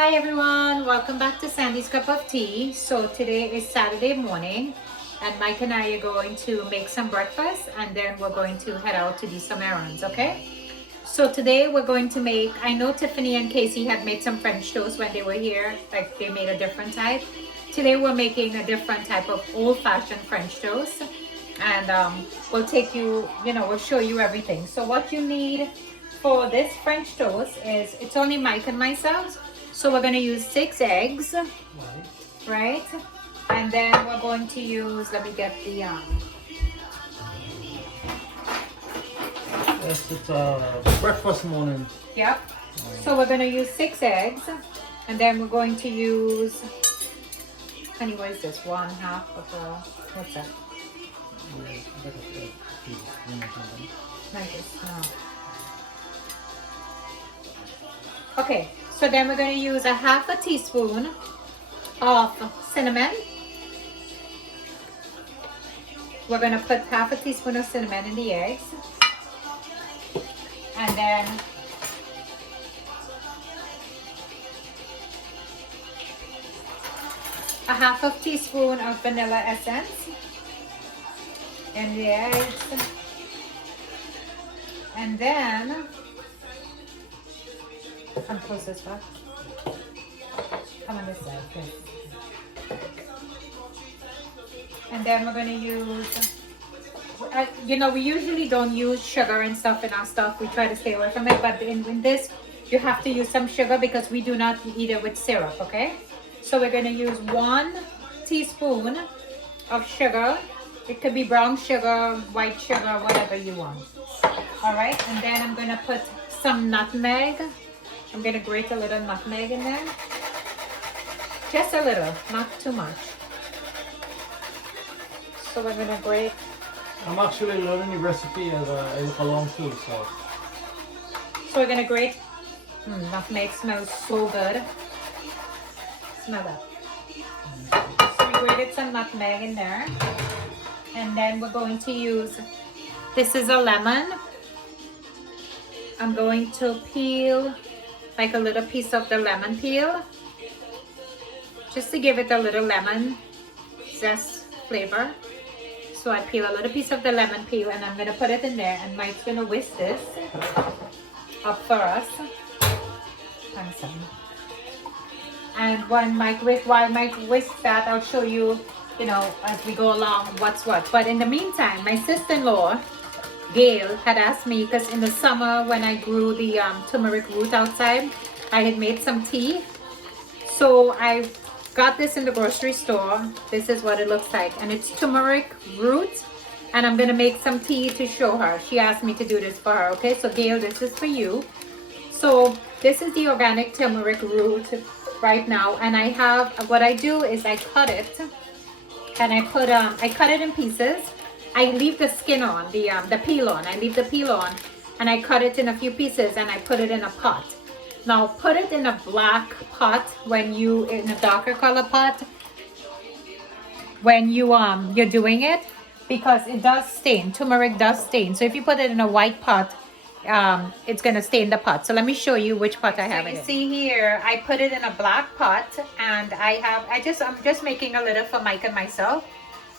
Hi everyone, welcome back to Sandy's Cup of Tea. So today is Saturday morning and Mike and I are going to make some breakfast and then we're going to head out to do some errands, okay? So today we're going to make, I know Tiffany and Casey had made some French toast when they were here, like they made a different type. Today we're making a different type of old-fashioned French toast and we'll take you, we'll show you everything. So what you need for this French toast is, it's only Mike and myself. So we're going to use 6 eggs, right? And then we're going to use, let me get the, Yes, it's breakfast morning. Yep. So we're going to use 6 eggs. And then we're going to use, honey, what is this? 1/2 of a, what's that? Like this, no. Okay. So then we're going to use 1/2 teaspoon of cinnamon. We're going to put 1/2 teaspoon of cinnamon in the eggs. And then a 1/2 teaspoon of vanilla essence in the eggs. And then come close this way. Come on this side. Okay. And then we're going to use, we usually don't use sugar and stuff in our stuff. We try to stay away from it. But in this, you have to use some sugar because we do not eat it with syrup, okay? So we're going to use 1 teaspoon of sugar. It could be brown sugar, white sugar, whatever you want. All right. And then I'm going to put some nutmeg. I'm going to grate a little nutmeg in there. Just a little, not too much. So we're going to grate. I'm actually learning the recipe as I look along too, so. So we're going to grate. Nutmeg smells so good. Smell that. So we grated some nutmeg in there. And then we're going to use, this is a lemon. I'm going to peel like a little piece of the lemon peel, just to give it a little lemon zest flavor. So I peel a little piece of the lemon peel and I'm going to put it in there, and Mike's going to whisk this up for us. And while Mike whisks that, I'll show you, as we go along what's what. But in the meantime, my sister-in-law Gail had asked me, because in the summer when I grew the turmeric root outside, I had made some tea. So I got this in the grocery store. This is what it looks like, and it's turmeric root, and I'm gonna make some tea to show her. She asked me to do this for her. Okay, so Gail, this is for you. So this is the organic turmeric root right now, and I have, what I do is I cut it, and I cut it in pieces. I leave the skin on, the peel on. I leave the peel on, and I cut it in a few pieces, and I put it in a pot. Now put it in a black pot in a darker color pot when you're doing it, because it does stain. Turmeric does stain. So if you put it in a white pot, it's gonna stain the pot. So let me show you which pot I have it in. See here, I put it in a black pot, and I'm just making a little for Mike and myself.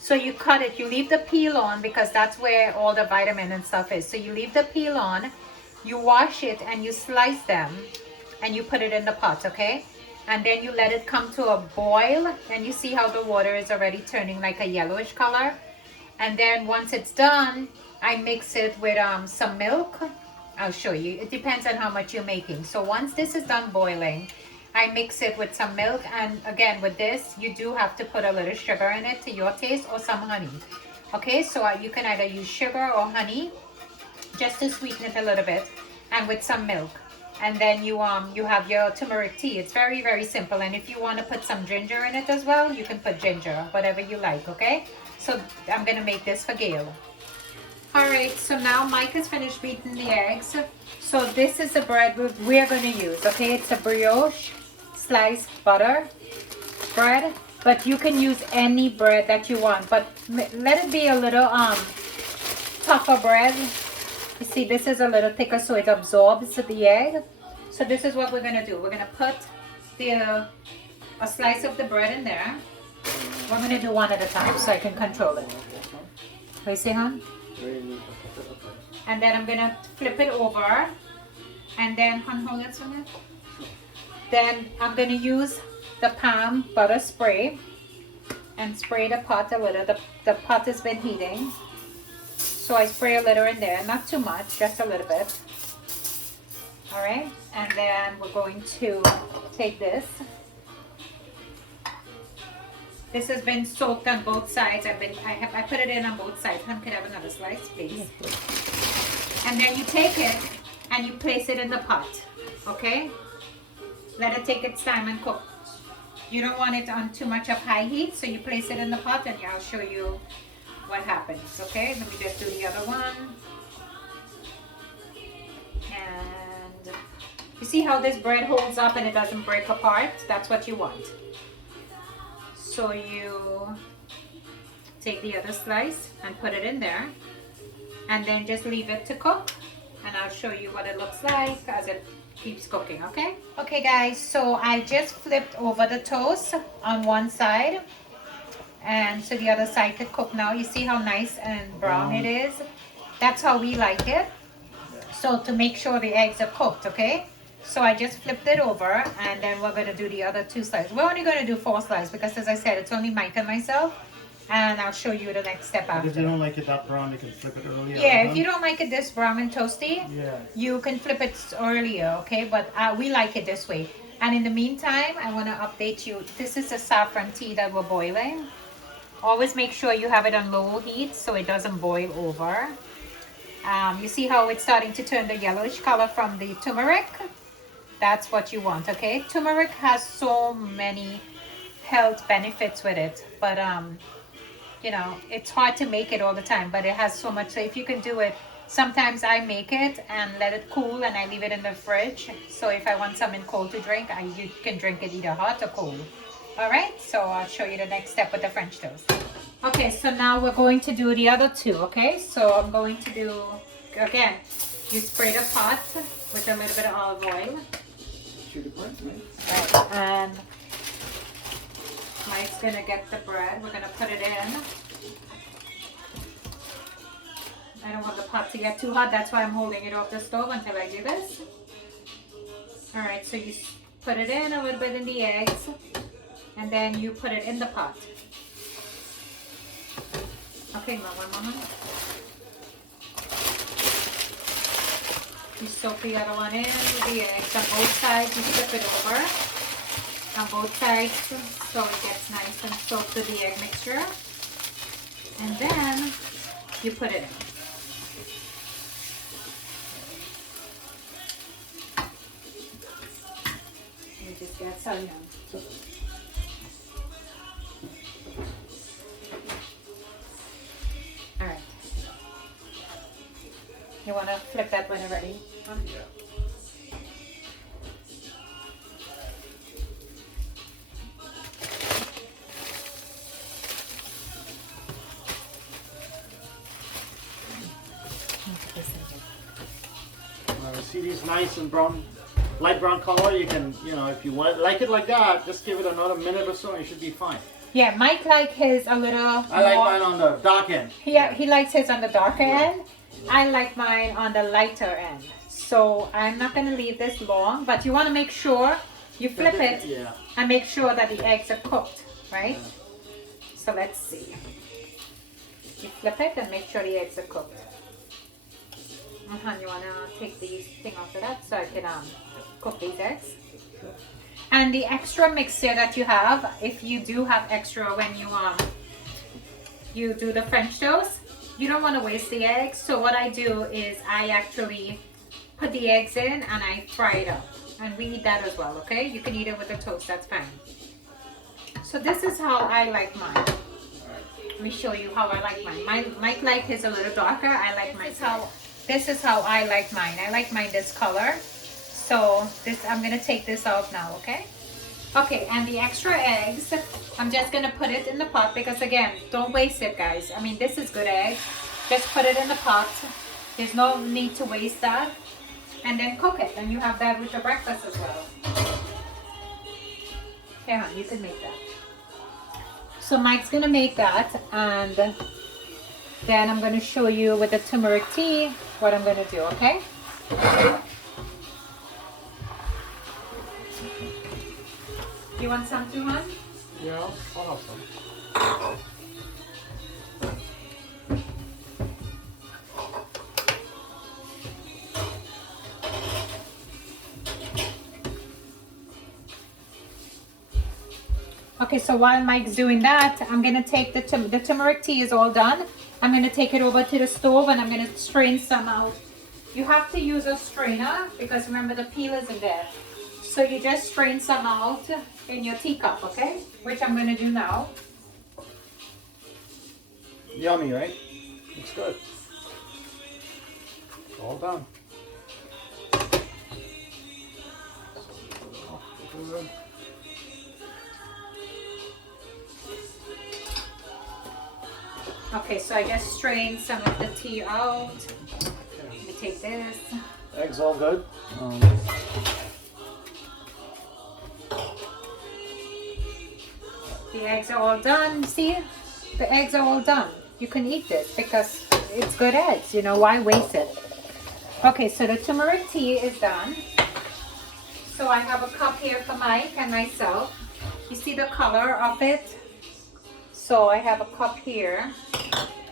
So you cut it, you leave the peel on, because that's where all the vitamin and stuff is. So you leave the peel on, you wash it, and you slice them, and you put it in the pot, okay? And then you let it come to a boil, and you see how the water is already turning like a yellowish color. And then once it's done, I mix it with some milk. I'll show you. It depends on how much you're making. So once this is done boiling, I mix it with some milk, and again with this you do have to put a little sugar in it to your taste, or some honey. Okay, so you can either use sugar or honey just to sweeten it a little bit, and with some milk. And then you have your turmeric tea. It's very, very simple. And if you want to put some ginger in it as well, you can put ginger, whatever you like. Okay, so I'm gonna make this for Gail. All right, so now Mike has finished beating the eggs. So this is the bread we're going to use, okay? It's a brioche sliced butter bread, but you can use any bread that you want, but let it be a little tougher bread. You see, this is a little thicker so it absorbs the egg. So this is what we're going to do. We're going to put a slice of the bread in there. We're gonna do one at a time so I can control it. What you say, hon? And then I'm gonna flip it over, and then hon, hold it for me. Then I'm gonna use the palm butter spray and spray the pot a little. The pot has been heating, so I spray a little in there, not too much, just a little bit. All right, and then we're going to take this. This has been soaked on both sides. I put it in on both sides. Hon, could I have another slice, please? And then you take it and you place it in the pot. Okay? Let it take its time and cook. You don't want it on too much of high heat, so you place it in the pot, and I'll show you what happens. Okay? Let me just do the other one. And you see how this bread holds up and it doesn't break apart? That's what you want. So you take the other slice and put it in there, and then just leave it to cook, and I'll show you what it looks like as it keeps cooking. Okay? Okay guys, so I just flipped over the toast on one side, and so the other side could cook now. You see how nice and brown it is? That's how we like it. So to make sure the eggs are cooked, okay? So I just flipped it over, and then we're going to do the other 2 slices. We're only going to do 4 slices because, as I said, it's only Mike and myself. And I'll show you the next step after. If you don't like it that brown, you can flip it earlier. Yeah, if you don't like it this brown and toasty, you can flip it earlier, okay? But we like it this way. And in the meantime, I want to update you. This is the saffron tea that we're boiling. Always make sure you have it on low heat so it doesn't boil over. You see how it's starting to turn the yellowish color from the turmeric? That's what you want, okay? Turmeric has so many health benefits with it, but you know, it's hard to make it all the time, but it has so much. So if you can do it, sometimes I make it and let it cool, and I leave it in the fridge. So if I want something cold to drink, you can drink it either hot or cold. All right, so I'll show you the next step with the French toast. Okay, so now we're going to do the other 2, okay? So I'm going to do, again, you spray the pot with a little bit of olive oil. Right, and Mike's gonna get the bread. We're gonna put it in. I don't want the pot to get too hot. That's why I'm holding it off the stove until I do this. All right, so you put it in a little bit in the eggs, and then you put it in the pot. Okay, Mama. You soak the other one in with the eggs on both sides. You flip it over on both sides so it gets nice and soaked with the egg mixture. And then you put it in. You just get some. All right. You want to flip that when you're ready? Huh? Yeah. See these nice and brown, light brown color. You can, you know, if you want like it like that, just give it another minute or so, and you should be fine. Yeah, Mike likes his a little. I like mine on the dark end. Yeah, he likes his on the darker end. I like mine on the lighter end. So I'm not going to leave this long, but you want to make sure you flip it and make sure that the eggs are cooked, right? Yeah. So let's see. You flip it and make sure the eggs are cooked. You want to take these thing off of that so I can cook these eggs. Sure. And the extra mixture that you have, if you do have extra when you do the French toast, you don't want to waste the eggs. So what I do is I actually put the eggs in and I fry it up. And we eat that as well, okay? You can eat it with the toast, that's fine. So this is how I like mine. Let me show you how I like mine. Mike like his a little darker. I like mine. This is how I like mine. I like mine this color. So this, I'm gonna take this out now, okay? Okay, and the extra eggs, I'm just gonna put it in the pot because again, don't waste it, guys. I mean, this is good eggs. Just put it in the pot. There's no need to waste that. And then cook it, and you have that with your breakfast as well. Here, hon, you can make that. So Mike's gonna make that, and then I'm gonna show you with the turmeric tea what I'm gonna do, okay? You want some too, hon? Yeah, I'll have some. Okay, so while Mike's doing that, I'm gonna take the turmeric tea is all done. I'm gonna take it over to the stove and I'm gonna strain some out. You have to use a strainer because remember the peel is in there. So you just strain some out in your teacup, okay? Which I'm gonna do now. Yummy, right? It's good. All done. Okay, so I just strained some of the tea out. Let me take this. Eggs all good. The eggs are all done. See, the eggs are all done. You can eat this because it's good eggs. You know, why waste it? Okay, so the turmeric tea is done. So I have a cup here for Mike and myself. You see the color of it? So I have a cup here.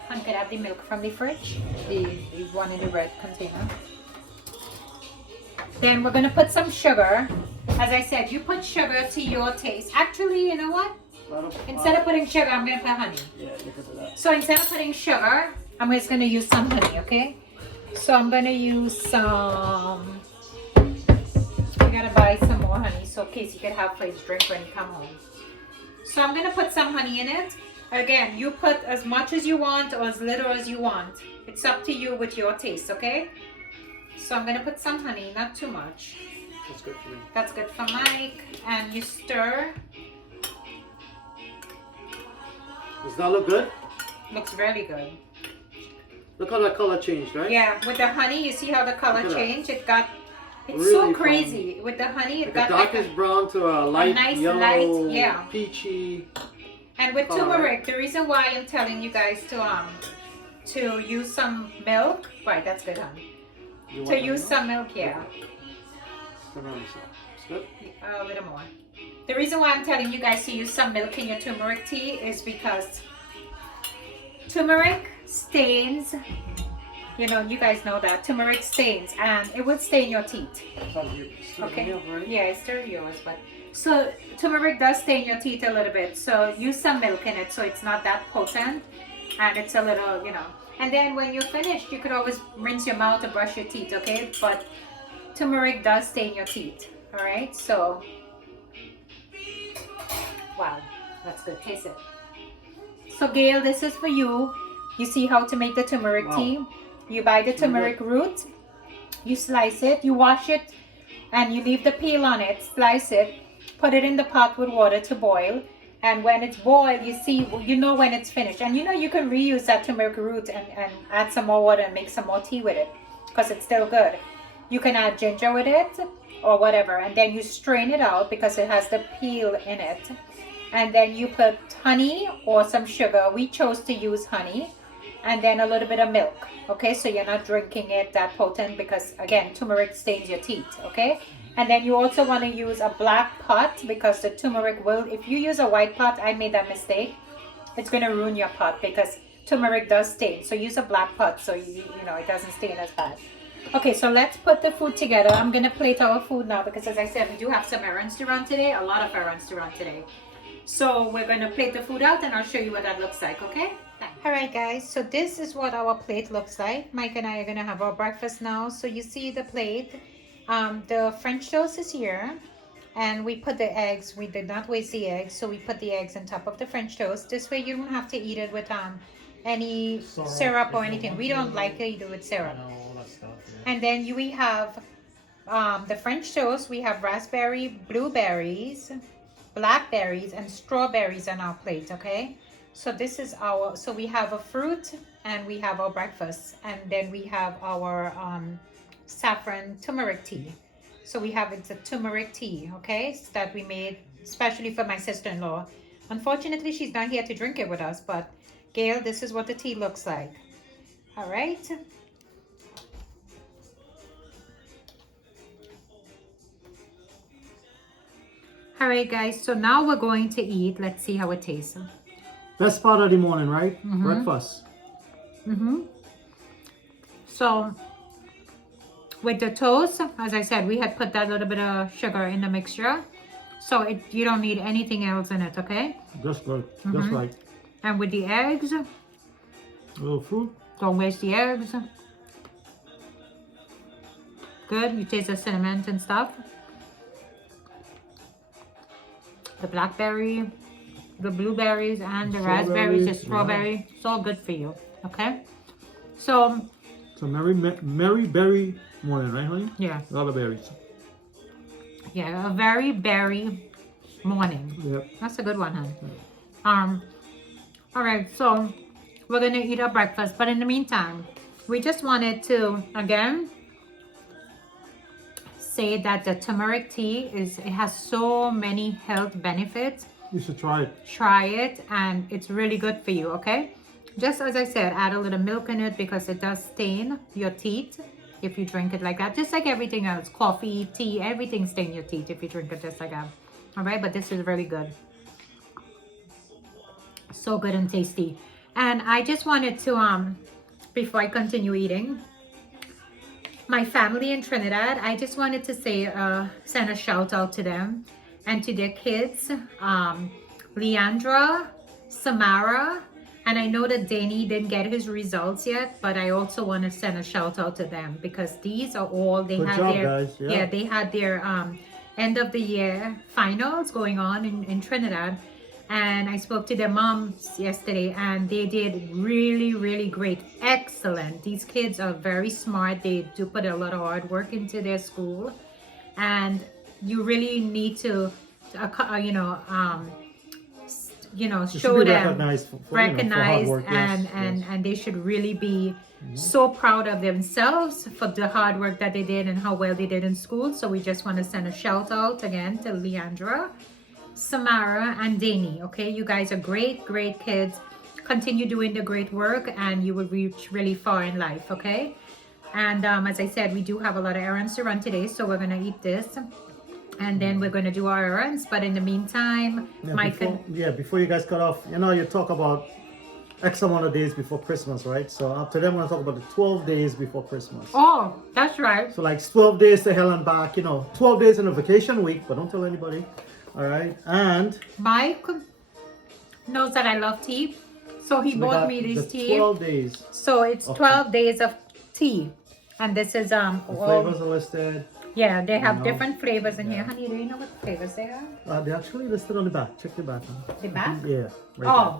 I'm gonna have the milk from the fridge, the one in the red container. Then we're gonna put some sugar. As I said, you put sugar to your taste. Actually, you know what? Instead of putting sugar, I'm gonna put honey. Yeah, you can do that. So instead of putting sugar, I'm just gonna use some honey, okay? So I'm gonna use some. I gotta buy some more honey, so in case you can have for his drink when you come home. So I'm gonna put some honey in it. Again, you put as much as you want or as little as you want. It's up to you with your taste, okay? So I'm gonna put some honey, not too much. That's good for me. That's good for Mike. And you stir. Does that look good? Looks really good. Look how that color changed, right? Yeah, with the honey, you see how the color Look at that. changed? It got, it's Really so crazy. With the honey, it Like got a darkest brown to a light nice yellow, light, yeah. peachy. And with color, turmeric, the reason why I'm telling you guys to use some milk. Right, that's good, honey. You want To that use milk? some milk, yeah. Turn around yourself. It's good? A little more. The reason why I'm telling you guys to use some milk in your turmeric tea is because turmeric stains. You know, you guys know that turmeric stains, and it will stain your teeth. Okay. Yeah, it's still yours, but so turmeric does stain your teeth a little bit. So use some milk in it, so it's not that potent, and it's a little, you know. And then when you're finished, you could always rinse your mouth to brush your teeth, okay? But turmeric does stain your teeth. All right. So wow, that's good. Taste it. So Gail, this is for you. You see how to make the turmeric tea? You buy the turmeric root, you slice it, you wash it, and you leave the peel on it, slice it, put it in the pot with water to boil. And when it's boiled, you know when it's finished. And you know you can reuse that turmeric root and add some more water and make some more tea with it because it's still good. You can add ginger with it or whatever. And then you strain it out because it has the peel in it. And then you put honey or some sugar. We chose to use honey. And then a little bit of milk, okay? So you're not drinking it that potent because, again, turmeric stains your teeth, okay? And then you also want to use a black pot because the turmeric will, if you use a white pot, I made that mistake, it's going to ruin your pot because turmeric does stain. So use a black pot so you know it doesn't stain as bad. Okay, so let's put the food together. I'm going to plate our food now because, as I said, we do have some errands to run today, a lot of errands to run today. So we're going to plate the food out and I'll show you what that looks like, okay? Alright guys, so this is what our plate looks like. Mike and I are going to have our breakfast now. So you see the plate. The French toast is here. And we put the eggs. We did not waste the eggs. So we put the eggs on top of the French toast. This way you don't have to eat it with any syrup or anything. We don't like to eat it with syrup. And then we have the French toast. We have raspberry, blueberries, blackberries, and strawberries on our plate, okay? So this is so we have a fruit and we have our breakfast, and then we have our saffron turmeric tea. So it's a turmeric tea, okay, so that we made especially for my sister-in-law. Unfortunately, she's not here to drink it with us, but Gail, this is what the tea looks like. All right. All right, guys, so now we're going to eat. Let's see how it tastes. Best part of the morning, right? Mm-hmm. Breakfast. Mm-hmm. So with the toast, as I said, we had put that little bit of sugar in the mixture. So you don't need anything else in it, okay? Just good. Just right. And with the eggs, A little fruit. don't waste the eggs. Good, you taste the cinnamon and stuff. The blackberry, the blueberries, and the raspberries, the strawberry. Yeah. It's all good for you, okay? So merry berry morning, right, honey? Yeah. A lot of berries. Yeah, a very berry morning. Yep. That's a good one, honey. All right, so we're gonna eat our breakfast, but in the meantime, we just wanted to again say that the turmeric tea it has so many health benefits. You should try it. Try it, and it's really good for you, okay? Just as I said, add a little milk in it because it does stain your teeth if you drink it like that. Just like everything else, coffee, tea, everything stain your teeth if you drink it just like that. All right, but this is really good. So good and tasty. And I just wanted to, before I continue eating, my family in Trinidad, I just wanted to say, send a shout out to them and to their kids, Leandra, Samara, and I know that Danny didn't get his results yet, but I also want to send a shout out to them because these are all, they Good had job, their, guys. Yeah. they had their end of the year finals going on in Trinidad. And I spoke to their moms yesterday and they did really, really great. Excellent. These kids are very smart. They do put a lot of hard work into their school. And you really need to, show them, recognize, and they should really be so proud of themselves for the hard work that they did and how well they did in school. So we just want to send a shout out again to Leandra, Samara, and Danny. Okay, you guys are great kids. Continue doing the great work and you will reach really far in life. Okay, and as I said, we do have a lot of errands to run today, so we're gonna eat this and then we're gonna do our errands. But in the meantime, before you guys cut off, you talk about X amount of days before Christmas, right? So after that, I'm gonna talk about the 12 days before Christmas. Oh, that's right. So like 12 days to hell and back, 12 days in a vacation week, but don't tell anybody. All right, and Mike knows that I love tea, so he bought me this tea. 12 days. So it's 12 days of tea, and this is the flavors are listed. Yeah, they have different flavors in here. Honey, do you know what flavors they are? They're actually listed on the back. Check the back. The back? Yeah. Right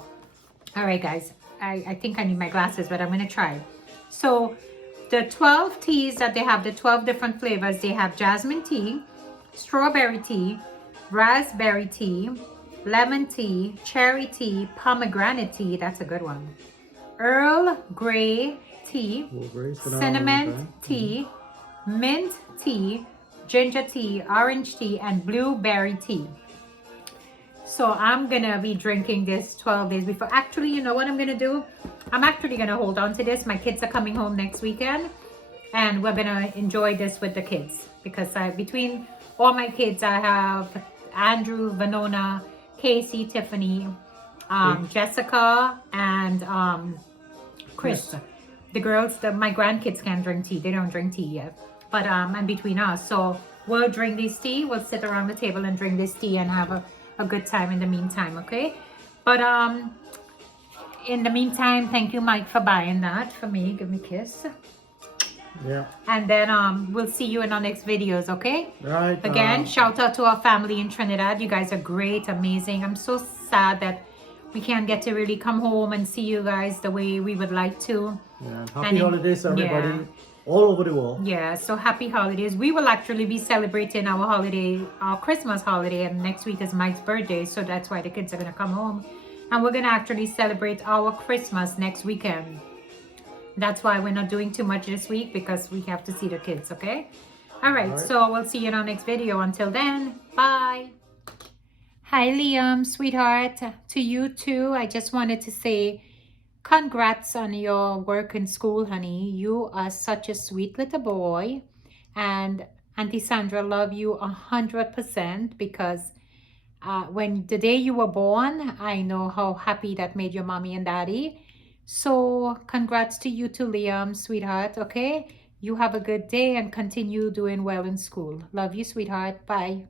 all right, guys. I think I need my glasses, but I'm gonna try. So the 12 teas that they have, the 12 different flavors, they have jasmine tea, strawberry tea, raspberry tea, lemon tea, cherry tea, pomegranate tea, that's a good one, Earl Grey tea, cinnamon tea, mint tea, ginger tea, orange tea, and blueberry tea. So I'm gonna be drinking this 12 days before. Actually, you know what I'm gonna do? I'm actually gonna hold on to this. My kids are coming home next weekend and we're gonna enjoy this with the kids because between all my kids, I have Andrew, Vanona, Casey, Tiffany, Jessica, and Chris. Yes. The girls, my grandkids can't drink tea. They don't drink tea yet. But and between us, so we'll drink this tea. We'll sit around the table and drink this tea and have a good time in the meantime, okay? But in the meantime, thank you, Mike, for buying that for me. Give me a kiss. Yeah. And then we'll see you in our next videos, okay? Right. Again, shout out to our family in Trinidad. You guys are great, amazing. I'm so sad that we can't get to really come home and see you guys the way we would like to. Yeah. Happy holidays to everybody all over the world. Yeah, so happy holidays. We will actually be celebrating our Christmas holiday, and next week is Mike's birthday, so that's why the kids are gonna come home. And we're gonna actually celebrate our Christmas next weekend. That's why we're not doing too much this week because we have to see the kids, okay? All right, so we'll see you in our next video. Until then, bye. Hi, Liam, sweetheart. To you too. I just wanted to say congrats on your work in school, honey. You are such a sweet little boy. And Auntie Sandra love you 100% because when the day you were born, I know how happy that made your mommy and daddy. So congrats to you too, Liam, sweetheart. Okay. You have a good day and continue doing well in school. Love you, sweetheart. Bye.